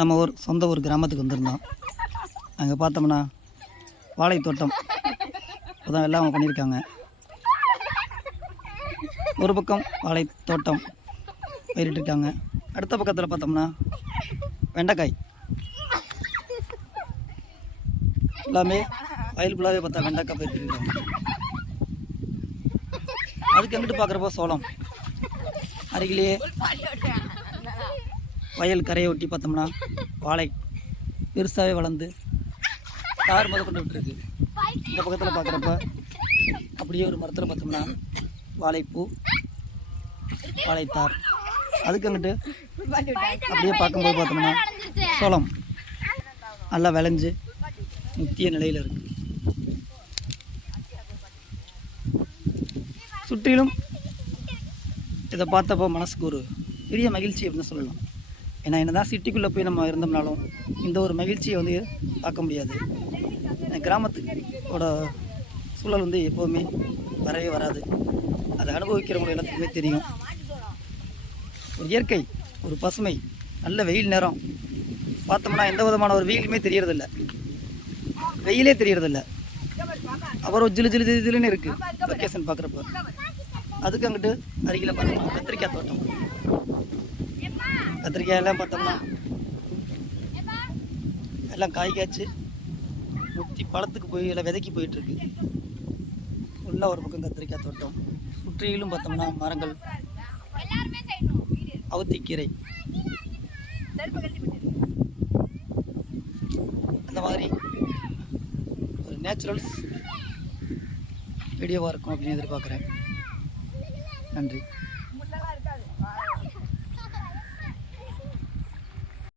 நம்ம சொந்த ஊர் கிராமத்துக்கு வந்திருந்தோம். அங்கே பார்த்தோம்னா வாழை தோட்டம் இப்போதான் எல்லாம் பண்ணியிருக்காங்க. ஒரு பக்கம் வாழை தோட்டம் பயிரிட்டிருக்காங்க. அடுத்த பக்கத்தில் பார்த்தோம்னா வெண்டைக்காய் எல்லாமே வயல் ஃபுல்லாகவே பார்த்தா வெண்டைக்காய் பயிரிட்டிருக்காங்க. அதுக்கு எங்கிட்டு பார்க்குறப்போ சோளம், அருகிலேயே வயல் கரையை ஒட்டி பார்த்தோம்னா வாழை பெருசாகவே வளர்ந்து தார் முத கொண்டு விட்டுருக்கு. இந்த பக்கத்தில் பார்க்குறப்ப அப்படியே ஒரு மரத்தில் பார்த்தோம்னா வாழைப்பூ, வாழைத்தார். அதுக்கு அங்கிட்டு அப்படியே பார்க்கும்போது பார்த்தோம்னா சோளம் நல்லா விளைஞ்சு முத்திய நிலையில் இருக்குது. சுற்றிலும் இதை பார்த்தப்போ மனசுக்கு ஒரு பெரிய மகிழ்ச்சி அப்படின்னு சொல்லலாம். ஏன்னா என்னதான் சிட்டிக்குள்ளே போய் நம்ம இருந்தோம்னாலும் இந்த ஒரு மகிழ்ச்சியை வந்து பார்க்க முடியாது. கிராமத்தோட சூழல் வந்து எப்போவுமே வரவே வராது. அதை அனுபவிக்கிறவங்க எல்லாத்துக்குமே தெரியும். ஒரு இயற்கை, ஒரு பசுமை, நல்ல வெயில் நேரம் பார்த்தோம்னா எந்த விதமான ஒரு வெயிலுமே தெரியறதில்ல, வெயிலே தெரியறதில்ல. அப்புறம் ஜிலு ஜிலு ஜிலு ஜிலுன்னு இருக்குது வெக்கேஷன் பார்க்குறப்ப. அதுக்கு அங்கிட்டு அருகில் பார்த்தோம்னா கத்திரிக்காய் தோட்டம். கத்திரிக்காயெல்லாம் பார்த்தோம்னா எல்லாம் காய் காய்ச்சி முத்தி பழத்துக்கு போய் எல்லாம் விதைக்கி போயிட்டுருக்கு. ஃபுல்லாக ஒரு பக்கம் கத்திரிக்காய் தோட்டம். சுற்றிலும் பார்த்தோம்னா மரங்கள், அவுத்திக்கீரை, அந்த மாதிரி ஒரு நேச்சுரல்ஸ் வீடியோவாக இருக்கும் அப்படின்னு எதிர்பார்க்குறேன். நன்றி.